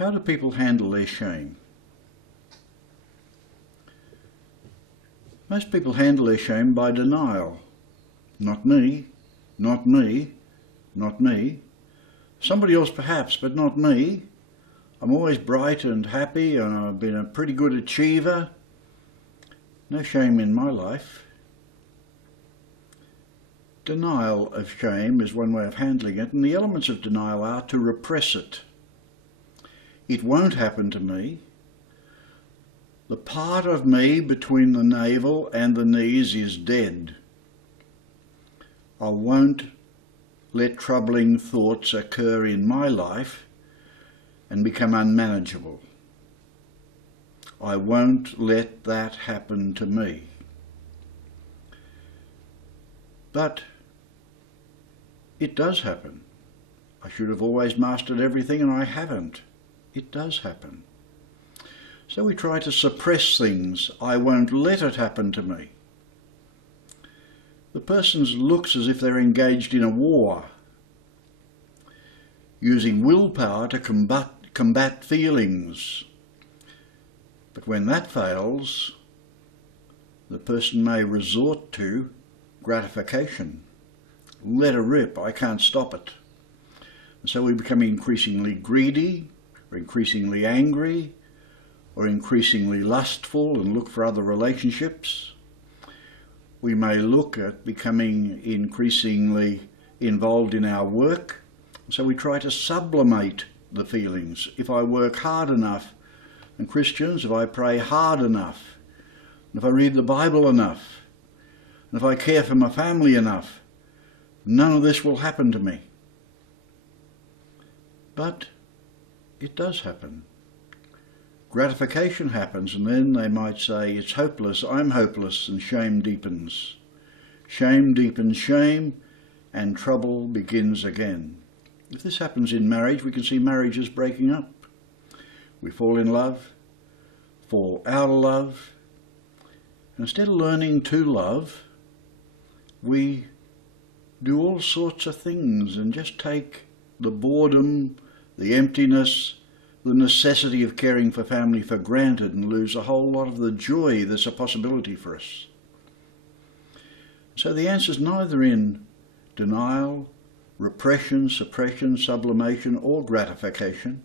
How do people handle their shame? Most people handle their shame by denial. Not me, not me, not me. Somebody else perhaps, but not me. I'm always bright and happy and I've been a pretty good achiever. No shame in my life. Denial of shame is one way of handling it, and the elements of denial are to repress it. It won't happen to me. The part of me between the navel and the knees is dead. I won't let troubling thoughts occur in my life and become unmanageable. I won't let that happen to me. But it does happen. I should have always mastered everything and I haven't. It does happen. So we try to suppress things. I won't let it happen to me. The person looks as if they're engaged in a war, using willpower to combat feelings. But when that fails, the person may resort to gratification. Let her rip, I can't stop it. And so we become increasingly greedy, or increasingly angry, or increasingly lustful and look for other relationships. We may look at becoming increasingly involved in our work, so we try to sublimate the feelings. If I work hard enough, and Christians, if I pray hard enough, and if I read the Bible enough, and if I care for my family enough, none of this will happen to me. But it does happen. Gratification happens, and then they might say, it's hopeless, I'm hopeless, and shame deepens. Shame deepens shame, and trouble begins again. If this happens in marriage, we can see marriages breaking up. We fall in love, fall out of love, and instead of learning to love, we do all sorts of things and just take the boredom, the emptiness, the necessity of caring for family for granted and lose a whole lot of the joy that's a possibility for us. So the answer is neither in denial, repression, suppression, sublimation, or gratification.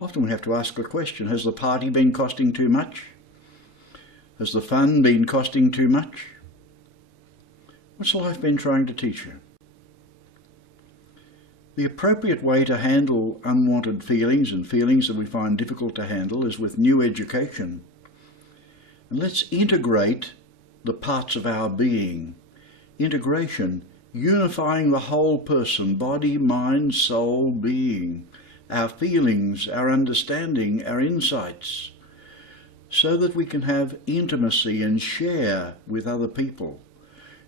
Often we have to ask the question, has the party been costing too much? Has the fun been costing too much? What's life been trying to teach you? The appropriate way to handle unwanted feelings and feelings that we find difficult to handle is with new education. And let's integrate the parts of our being. Integration, unifying the whole person, body, mind, soul, being, our feelings, our understanding, our insights, so that we can have intimacy and share with other people,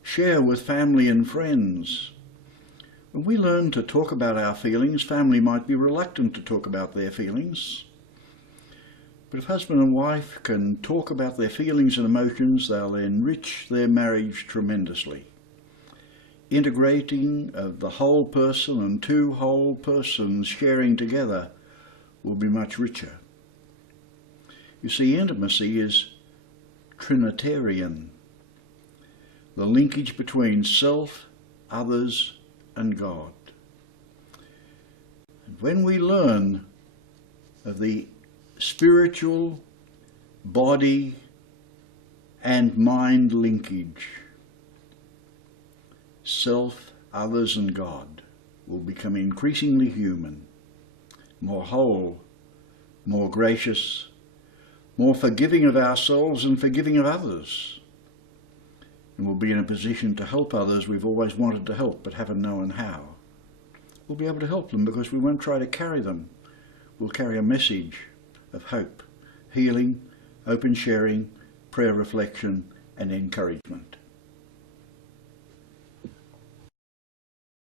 share with family and friends. When we learn to talk about our feelings, family might be reluctant to talk about their feelings. But if husband and wife can talk about their feelings and emotions, they'll enrich their marriage tremendously. Integrating of the whole person and two whole persons sharing together will be much richer. You see, intimacy is Trinitarian. The linkage between self, others, and God. And when we learn of the spiritual, body, and mind linkage, self, others, and God will become increasingly human, more whole, more gracious, more forgiving of ourselves and forgiving of others. And we'll be in a position to help others we've always wanted to help but haven't known how. We'll be able to help them because we won't try to carry them. We'll carry a message of hope, healing, open sharing, prayer reflection, and encouragement.